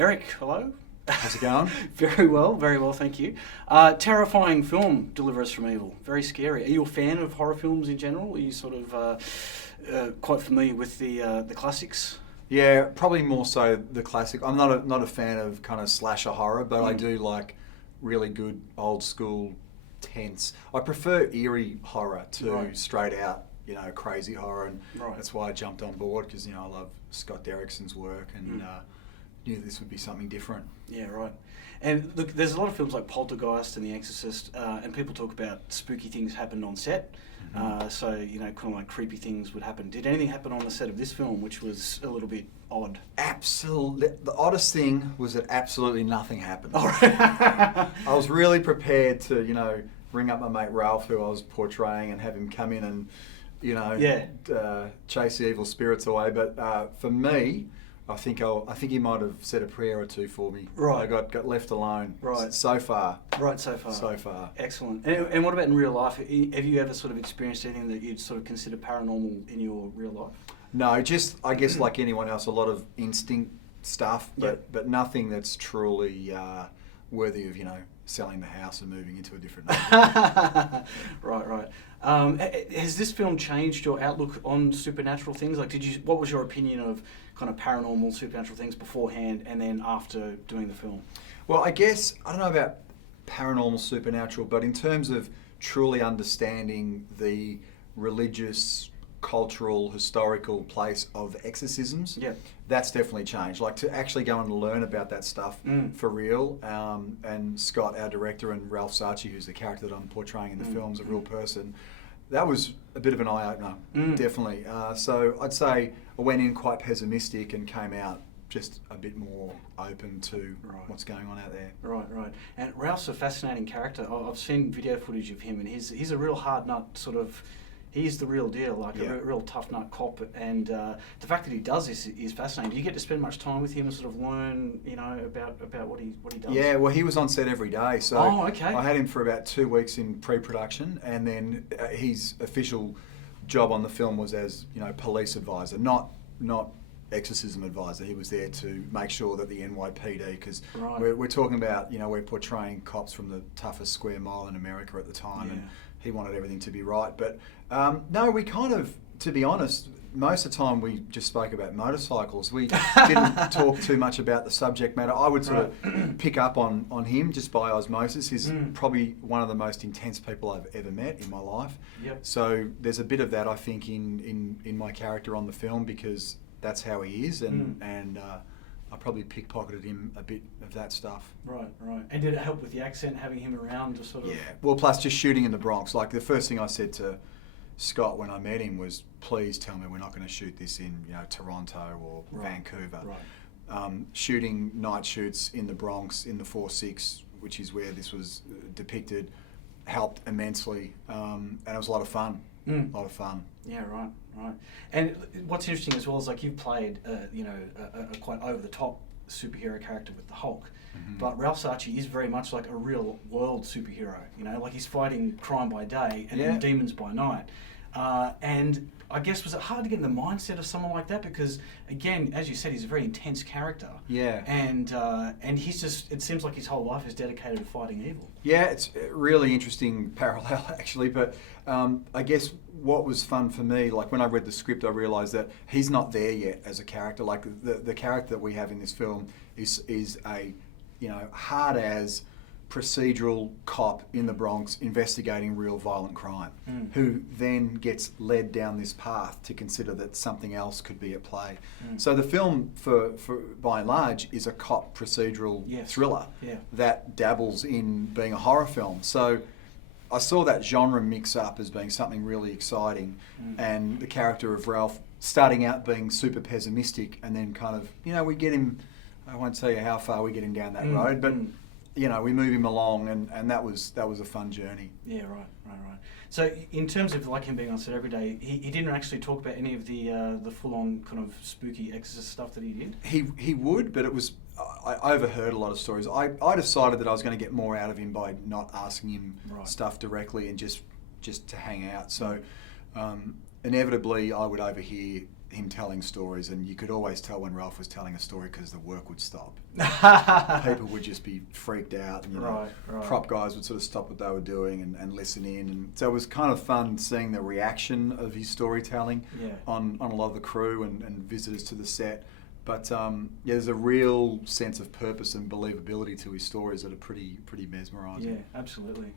Eric, hello. How's it going? Very well, thank you. Terrifying film, Deliver Us from Evil. Very scary. Are you a fan of horror films in general? Are you sort of quite familiar with the classics? Yeah, probably more so the classic. I'm not a fan of kind of slasher horror, but I do like really good old school tense. I prefer eerie horror to straight out, crazy horror, and that's why I jumped on board because I love Scott Derrickson's work and knew this would be something different. Yeah, right. And look, there's a lot of films like Poltergeist and The Exorcist, and people talk about spooky things happened on set. So, kind of like creepy things would happen. Did anything happen on the set of this film which was a little bit odd? Absolutely. The oddest thing was that absolutely nothing happened. All right. I was really prepared to, ring up my mate Ralph, who I was portraying, and have him come in and, chase the evil spirits away. But for me, I think he might have said a prayer or two for me. Right. I got left alone. Right. So far. Right, so far. So far. Excellent. And what about in real life? Have you ever sort of experienced anything that you'd sort of consider paranormal in your real life? No, just, I guess like anyone else, a lot of instinct stuff, but nothing that's truly worthy of, selling the house and moving into a different neighborhood. Right. Has this film changed your outlook on supernatural things? Like, what was your opinion of kind of paranormal, supernatural things beforehand and then after doing the film? Well, I guess, I don't know about paranormal, supernatural, but in terms of truly understanding the religious, cultural, historical place of exorcisms, that's definitely changed. Like to actually go and learn about that stuff for real, and Scott, our director, and Ralph Saatchi, who's the character that I'm portraying in the film, is a real person. That was a bit of an eye-opener, definitely. So I'd say I went in quite pessimistic and came out just a bit more open to what's going on out there. Right. And Ralph's a fascinating character. I've seen video footage of him, and he's a real hard nut sort of. He's the real deal, like a real tough nut cop, and the fact that he does this is fascinating. Do you get to spend much time with him and sort of learn, about what he does? Yeah, well, he was on set every day, so okay. I had him for about 2 weeks in pre-production, and then his official job on the film was as police advisor, not exorcism advisor. He was there to make sure that the NYPD, because we're talking about we're portraying cops from the toughest square mile in America at the time, and he wanted everything to be right. But no, we kind of, to be honest, most of the time we just spoke about motorcycles. We didn't talk too much about the subject matter. I would sort of pick up on him just by osmosis. He's probably one of the most intense people I've ever met in my life. So there's a bit of that, I think, in my character on the film, because that's how he is, and I probably pickpocketed him a bit of that stuff. Right. And did it help with the accent, having him around to sort of... Yeah, well, plus just shooting in the Bronx. Like, the first thing I said to Scott when I met him was, please tell me we're not going to shoot this in, Toronto or Vancouver. Shooting night shoots in the Bronx, in the 4-6, which is where this was depicted, helped immensely, and it was a lot of fun. A lot of fun. Yeah, right. And what's interesting as well is like you've played, a quite over-the-top superhero character with the Hulk, but Ralph Saatchi is very much like a real world superhero. Like he's fighting crime by day and then demons by night. And I guess, was it hard to get in the mindset of someone like that? Because again, as you said, he's a very intense character. Yeah. And he's just, it seems like his whole life is dedicated to fighting evil. Yeah, it's a really interesting parallel actually, but I guess what was fun for me, like when I read the script, I realised that he's not there yet as a character. Like the character that we have in this film is a, hard as procedural cop in the Bronx investigating real violent crime, who then gets led down this path to consider that something else could be at play. So the film, for by and large, is a cop procedural thriller that dabbles in being a horror film. So I saw that genre mix up as being something really exciting, and the character of Ralph starting out being super pessimistic, and then kind of, we get him, I won't tell you how far we get him down that road, but we move him along, and that was a fun journey. Yeah, right. So in terms of like him being on set every day, he didn't actually talk about any of the full-on kind of spooky exorcist stuff that he did? He would, but it was, I overheard a lot of stories. I decided that I was going to get more out of him by not asking him stuff directly and just to hang out. So inevitably I would overhear him telling stories, and you could always tell when Ralph was telling a story because the work would stop. People would just be freaked out. And, Right. prop guys would sort of stop what they were doing and listen in. And so it was kind of fun seeing the reaction of his storytelling on a lot of the crew and visitors to the set. But there's a real sense of purpose and believability to his stories that are pretty mesmerising. Yeah, absolutely.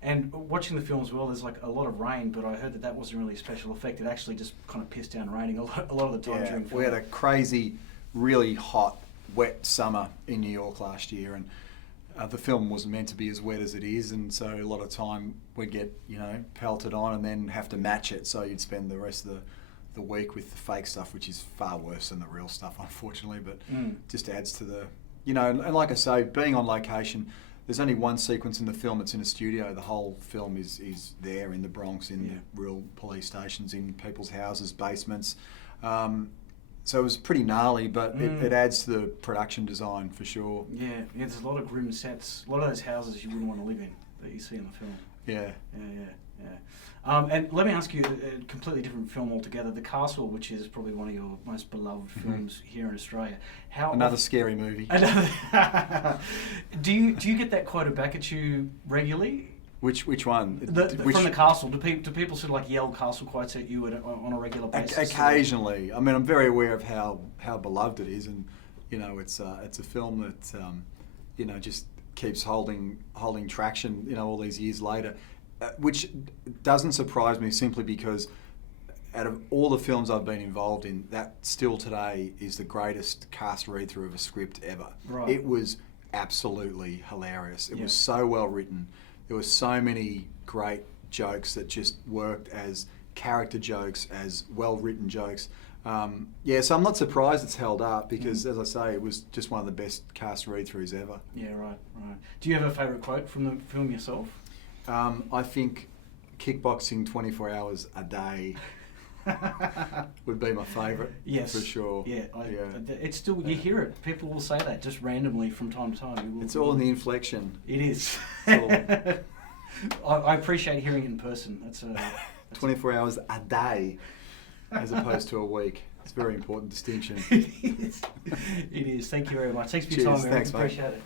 And watching the film as well, there's like a lot of rain, but I heard that wasn't really a special effect. It actually just kind of pissed down raining a lot of the time during film. We had a crazy, really hot, wet summer in New York last year, and the film wasn't meant to be as wet as it is, and so a lot of time we'd get pelted on and then have to match it. So you'd spend the rest of the week with the fake stuff, which is far worse than the real stuff, unfortunately, but just adds to the, and like I say, being on location, there's only one sequence in the film that's in a studio. The whole film is there in the Bronx, in the real police stations, in people's houses, basements. So it was pretty gnarly, but it adds to the production design for sure. Yeah, there's a lot of grim sets, a lot of those houses you wouldn't want to live in that you see in the film. Yeah. And let me ask you a completely different film altogether. The Castle, which is probably one of your most beloved films here in Australia. Another scary movie. Do you get that quoted back at you regularly? Which one? From the Castle. Do people sort of like yell Castle quotes at you on a regular basis? Occasionally. I mean, I'm very aware of how beloved it is, and it's a film that just keeps holding traction. All these years later. Which doesn't surprise me, simply because out of all the films I've been involved in, that still today is the greatest cast read-through of a script ever. Right. It was absolutely hilarious. It was so well written. There were so many great jokes that just worked as character jokes, as well-written jokes. So I'm not surprised it's held up because, as I say, it was just one of the best cast read-throughs ever. Yeah, right. Do you have a favourite quote from the film yourself? I think kickboxing 24 hours a day would be my favourite. Yes, for sure. Yeah, it's still, you hear it. People will say that just randomly from time to time. It's all in the inflection. It is. It's all I appreciate hearing it in person. That's 24 hours a day, as opposed to a week. It's a very important distinction. It is. Thank you very much. Thanks for your time, Eric. Thanks, mate. Appreciate it.